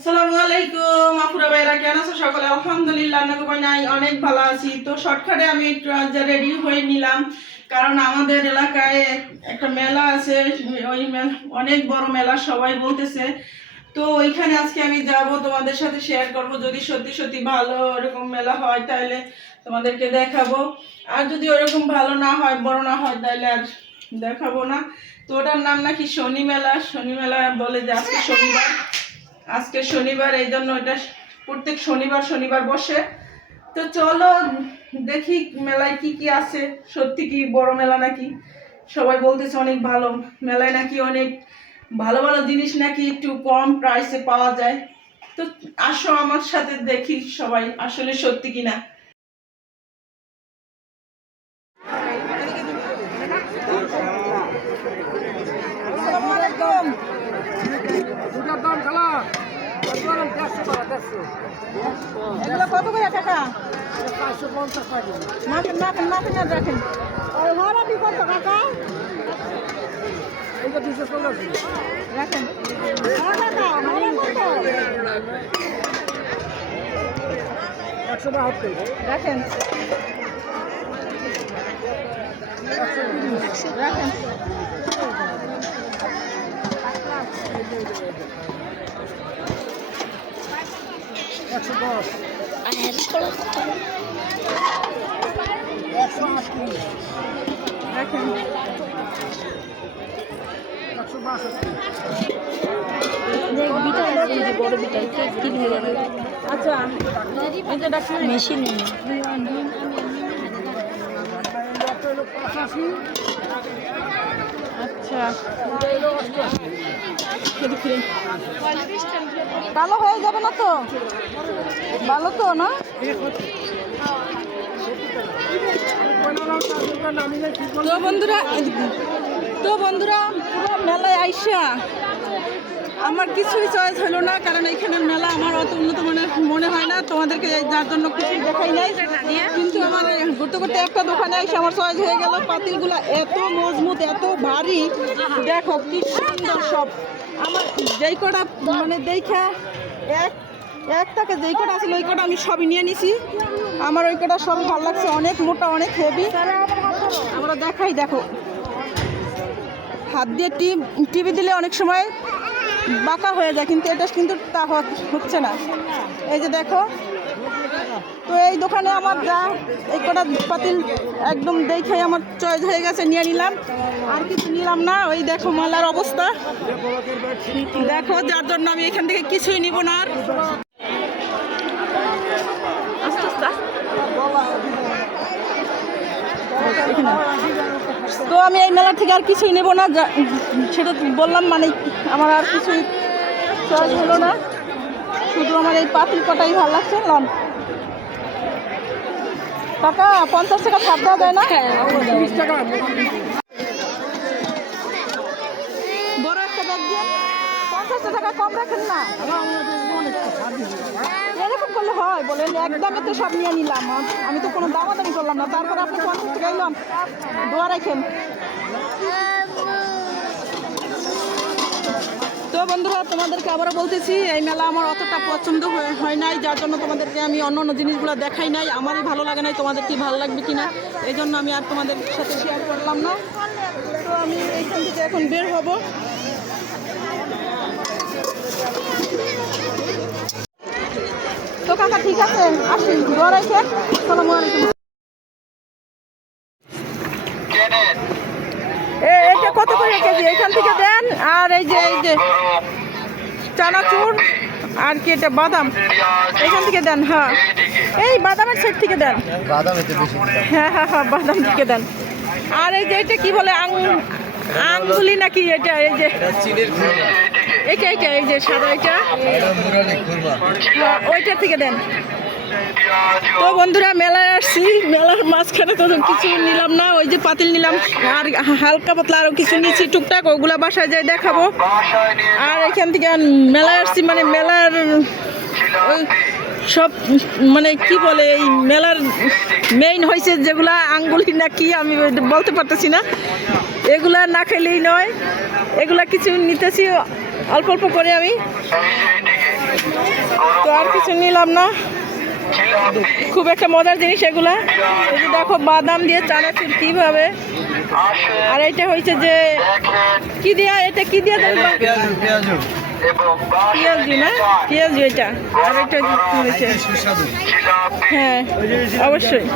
আসসালামু আলাইকুম আপুরা ভাইরা, কেমন আছো সকলে? আলহামদুলিল্লাহ নাই অনেক ভালো আছি। তো শর্টকাটে আমি একটু রেডি হয়ে নিলাম, কারণ আমাদের এলাকায় একটা মেলা আছে। ওই অনেক বড় মেলা সবাই বলতেছে। তো ওইখানে আজকে আমি যাব, তোমাদের সাথে শেয়ার করব। যদি সত্যি সত্যি ভালো এরকম মেলা হয় তাহলে তোমাদেরকে দেখাবো, আর যদি ওরকম ভালো না হয়, বড় না হয়, তাহলে আর দেখাবো না। তো ওটার নাম নাকি শনি মেলা। শনি মেলা বলে যে আজকে শনিবার, এই জন্য এটা প্রত্যেক শনিবার শনিবার বসে। তো চলো দেখি মেলায় কি কি আছে। সত্যি কি বড় মেলা নাকি? সবাই বলতেছে অনেক ভালো মেলায়, নাকি অনেক ভালো ভালো জিনিস নাকি একটু কম প্রাইসে পাওয়া যায়। তো আসো আমার সাথে দেখি সবাই আসলে সত্যি কিনা। এগুলো কত করে টাকা? মাথা রাখেন। ভাড়াটি কত টাকা? রাখেন। রাখেন রাখেন। 110 রাখেন। 162 আচ্ছা, মেশিন আচ্ছা, ভালো হয়ে যাবে না তো? ভালো তো না? তো বন্ধুরা পুরো মেলায় আইসা আমার কিছুই চয়েস হলো না, কারণ এইখানে মেলা আমার অত উন্নত মনে হয় না। তোমাদেরকে যার জন্য কিছু দেখাই নাই, কিন্তু আমার ঘুরতে ঘুরতে একটা দোকানে এসে আমার চয়েস হয়ে গেল। পাতিলগুলো এত মজবুত, এত ভারী, দেখো কি সুন্দর সব। আমার যেই কটা মানে দেখা একটাকে যেই কটা আছে ওই কটা আমি সবই নিয়ে নিছি। আমার ওই কটা সবই ভালো লাগছে, অনেক মোটা, অনেক হেভি। আমরা দেখাই, দেখো হাত দিয়ে টিভি দিলে অনেক সময় বাঁকা হয়ে যায়, কিন্তু এটা কিন্তু তা হচ্ছে না। এই যে দেখো, তো এই দোকানে আমার যা এই কটা পাতিল একদম দেখে আমার চয়েস হয়ে গেছে, নিয়ে নিলাম। আর কিছু নিলাম না। ওই দেখো মেলার অবস্থা দেখো, যার জন্য আমি এখান থেকে কিছুই নিব না। আর আস্তে আস্তে তো আমি এই মেলা থেকে আর কিছুই নেব না, সেটা বললাম। মানে আমার আর কিছুই চয়েস হলো না, শুধু আমার এই পাতিল কটাই ভালো লাগছে। লন টাকা 50 টাকা ছাড় দেওয়া যায় না? 20 টাকা বড় একটা ব্যাগ দিয়ে 50 টাকা কম রাখেন না? এরকম করলে হয়? বলেন একদমই তো সব নিয়ে নিলাম, আমি তো কোনো দামাদামি করলাম না। তারপরে আপনি 50 টাকা এলাম, দোয়া রাখেন। তো বন্ধুরা তোমাদেরকে আবারও বলতেছি, এই মেলা আমার অতটা পছন্দ হয় নাই, যার জন্য তোমাদেরকে আমি অন্য অন্য জিনিসগুলো দেখাই নাই। আমারই ভালো লাগে নাই, তোমাদের কি ভালো লাগবে কিনা এই জন্য আমি আর তোমাদের সাথে শেয়ার করলাম না। তো আমি এইখান থেকে এখন বের হব। তো কাকা ঠিক আছে, আসি, দোয়া রাখেন। আসসালামু আলাইকুম। এটা কত করে কেজি? এখান থেকে দেন। আর এই যে চানাচুর আর কি এটা বাদাম, এখান থেকে দেন। হ্যাঁ, এই বাদামের সেট থেকে দেন। হ্যাঁ হ্যাঁ হ্যাঁ, বাদাম থেকে দেন। আর এই যে এটা কি বলে, আঙ্গুলি নাকি এটা? এই যে এটা এই যে সাদা, এটা ওইটার থেকে দেন। তো বন্ধুরা মেলায় আসছি, মেলার মাঝখানে তো কিছু নিলাম না। ওই যে পাতিল নিলাম, আর হালকা পাতলা আরো কিছু নিচ্ছি টুকটাক, ওগুলা বাসায় যাই দেখাবো। আর এখান থেকে মেলায় আসছি, মানে মেলার সব মানে কি বলে, এই মেলার মেইন হয়েছে যেগুলা আঙ্গুলি না কি আমি বলতে পারতেছি না, এগুলা না খেলেই নয়। এগুলা কিছু নিতেছি অল্প অল্প করে আমি। তো আর কিছু নিলাম না, খুব একটা মজার জিনিস এগুলা। এই যে দেখো বাদাম দিয়ে চানাচুর কিভাবে, আর এটা হয়েছে যে কি দিয়া, এটা কি দিয়া পেঁয়াজু না, পেঁয়াজু এটা, আর এটা হয়েছে হ্যাঁ অবশ্যই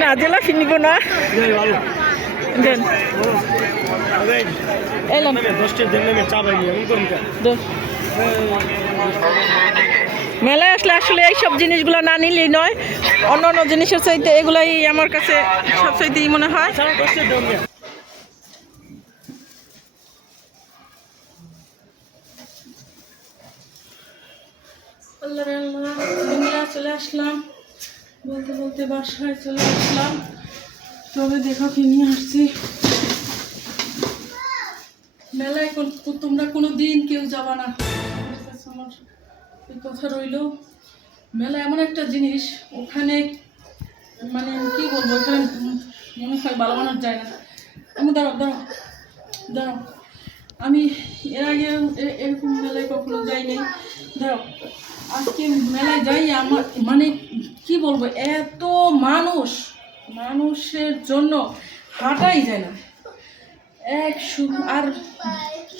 না, জেলাপি নিব না, দেন এলাম মেলায় আসলে আসলে এইসব জিনিসগুলো না নিলেই নয়, অন্য অন্য জিনিসের চাইতে এগুলাই আমার কাছে সবচাইতেই মনে হয়। আল্লাহ চলে আসলাম, বলতে বলতে বাসায় চলে আসলাম। তবে দেখো কি নিয়ে আসছি মেলায়, তোমরা কোনো দিন কেউ যাবা না, আমার এই কথা রইল। মেলা এমন একটা জিনিস, ওখানে মানে কি বলবো, ওখানে মনে হয় ভালো মানুষ যায় না। আমি দাঁড়াও দাঁড়াও দাঁড়াও, আমি এর আগে এরকম মেলায় কখনো যাইনি। দাঁড়াও, আজকে মেলায় যাই, আমার মানে কি বলবো, এত মানুষের জন্য হাঁটাই যায় না। আর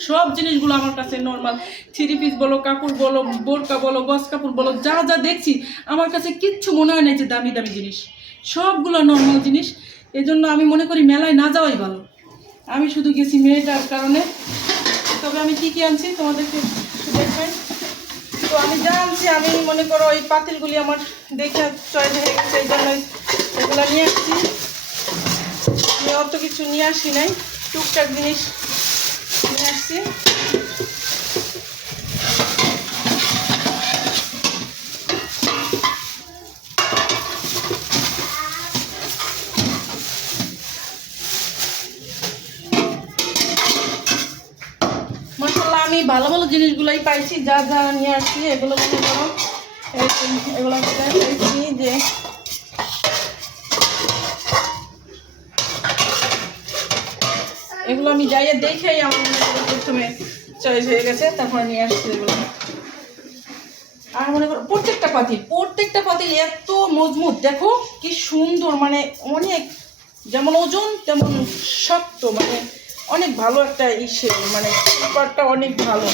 সব জিনিসগুলো আমার কাছে নর্মাল, থ্রি পিস বলো, কাপড় বলো, বোরকা বলো, গস কাপড় বলো, যা যা দেখছি আমার কাছে কিচ্ছু মনে হয় না যে দামি দামি জিনিস, সবগুলো নর্মাল জিনিস। এজন্য আমি মনে করি মেলায় না যাওয়াই ভালো। আমি শুধু গেছি মেয়েটার কারণে। তবে আমি কী কী আনছি তোমাদেরকে দেখাই। তো আমি যা আনছি, আমি মনে করো এই পাতিলগুলি আমার দেখে চয়েস হয়ে গেছে, এই জন্য এগুলো নিয়ে আসছি। আমি অত কিছু নিয়ে আসি নাই, টুকটাক জিনিস নিয়ে আসছি। মাশাআল্লাহ, আমি ভালো ভালো জিনিসগুলোই পাইছি, যা যা নিয়ে আসছি এগুলো মনে করো, এগুলো পেয়েছি যে এগুলো আমি যাইয়ে দেখেই আমার মনে করো প্রথমে চয়েস হয়ে গেছে, তারপরে নিয়ে আসছি এগুলো। আর মনে করো প্রত্যেকটা পাতিল এত মজবুত, দেখো কি সুন্দর, মানে অনেক যেমন ওজন তেমন শক্ত, মানে অনেক ভালো একটা ইসে, মানে পেপারটা অনেক ভালো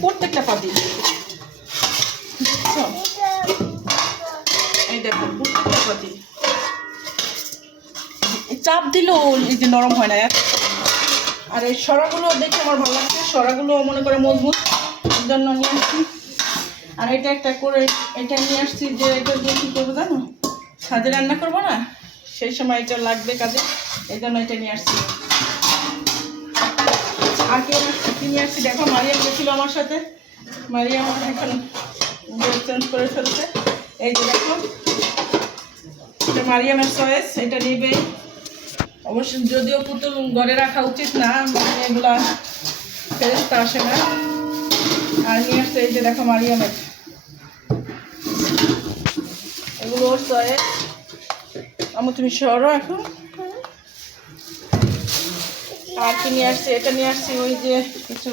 প্রত্যেকটা পাতিল। দেখছো, এই দেখো প্রত্যেকটা পাতিল চাপ দিলেও এই যে নরম হয় না। আর এই সরাগুলো দেখে আমার ভালো লাগছে, সরাগুলো মনে করে মজবুত, এর জন্য নিয়ে আসছি। আর এটা একটা করে এটা নিয়ে আসছি যে এটা দিয়ে কী করবো জানো, ছাদে রান্না করবো না, সেই সময় এটা লাগবে কাজে, এই জন্য এটা নিয়ে আসছি। আর কি নিয়ে আসছি দেখো, মারিয়াম গেছিলো আমার সাথে, মারিয়াম এখন চেঞ্জ করে ফেলছে। এই যে দেখো, এটা মারিয়ামের চয়েস, এটা নেবেই অবশ্য, যদিও পুতুল ঘরে রাখা উচিত না, মানে এগুলা ফেরত আসে না। আর নিয়ে আসছে এই যে দেখো মারিয়ামের, এগুলো ওর চয়েস। আমার তুমি সরো এখন। আর কি নিয়ে আসছে, এটা নিয়ে আসছি ওই যে কিছু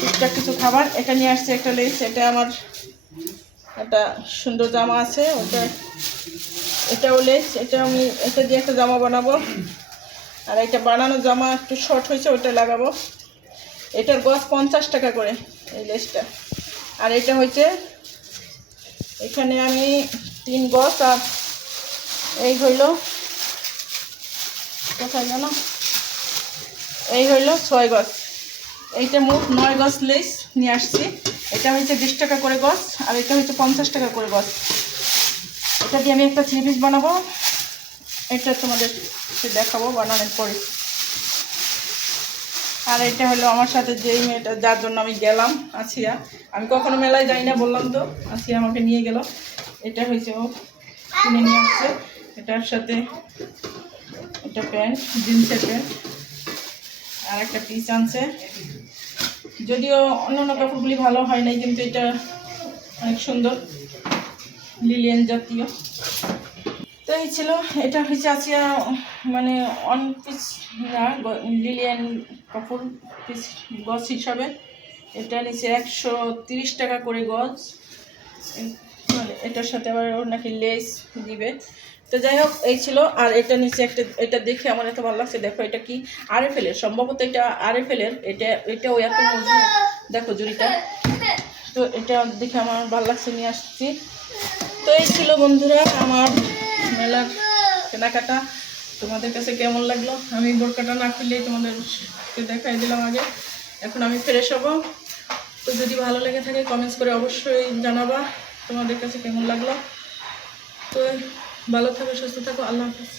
টুকটাক কিছু খাবার, এটা নিয়ে আসছে একটা লেস, এটা আমার একটা সুন্দর জামা আছে, ওটা এটাও লেস, এটা আমি এটা দিয়ে একটা জামা বানাবো। আর এটা বানানো জামা একটু শর্ট হয়েছে, ওটা লাগাবো। এটার গজ 50 টাকা করে এই লেসটা। আর এটা হচ্ছে এখানে আমি 3 গজ, আর এই হইল কোথায় জানো, এই হইল 6 গজ। এইটা মোট 9 গজ লেস নিয়ে আসছি। এটা হচ্ছে 20 টাকা করে গজ, আর এটা হচ্ছে 50 টাকা করে গজ। এটা দিয়ে আমি একটা থ্রি পিস বানাবো, এটা তোমাদের দেখাবো বানানোর পরে। আর এটা হলো আমার সাথে যেই মেয়েটা, যার জন্য আমি গেলাম, আসিয়া। আমি কখনো মেলায় যাই না বললাম তো, আসিয়া আমাকে নিয়ে গেল। এটা হয়েছে ও কিনে নিয়ে আসছে, এটার সাথে এটা প্যান্ট, জিন্সের প্যান্ট, আর একটা পিস আনছে। যদিও অন্যান্য কাপড়গুলি ভালো হয় নাই, কিন্তু এটা অনেক সুন্দর, লিলিয়ান জাতীয়। তো এই ছিল, এটা হচ্ছে আসিয়া মানে অন পিস না, লিলিয়ান কাপড় পিস গজ হিসাবে এটা নিচে 130 টাকা করে গজ। মানে এটার সাথে আবার ওর নাকি লেস দিবে। তো যাই হোক এই ছিল। আর এটা নিচে একটা, এটা দেখে আমার এত ভালো লাগছে। দেখো এটা কি আরএফএলের, সম্ভবত এটা আরএফএলের। এটাও এত মজবুত, দেখো জুড়িটা। তো এটা দেখে আমার ভালো লাগছে, নিয়ে আসছি। তো এই ছিল বন্ধুরা আমার মেলার কেনাকাটা। তোমাদের কাছে কেমন লাগলো? আমি বোরকাটা না খুললেই তোমাদেরকে দেখাই দিলাম আগে। এখন আমি ফ্রেশ হবো। তো যদি ভালো লেগে থাকে কমেন্টস করে অবশ্যই জানাবা তোমাদের কাছে কেমন লাগলো। তো ভালো থাকো, সুস্থ থাকো, আল্লাহ হাফেজ।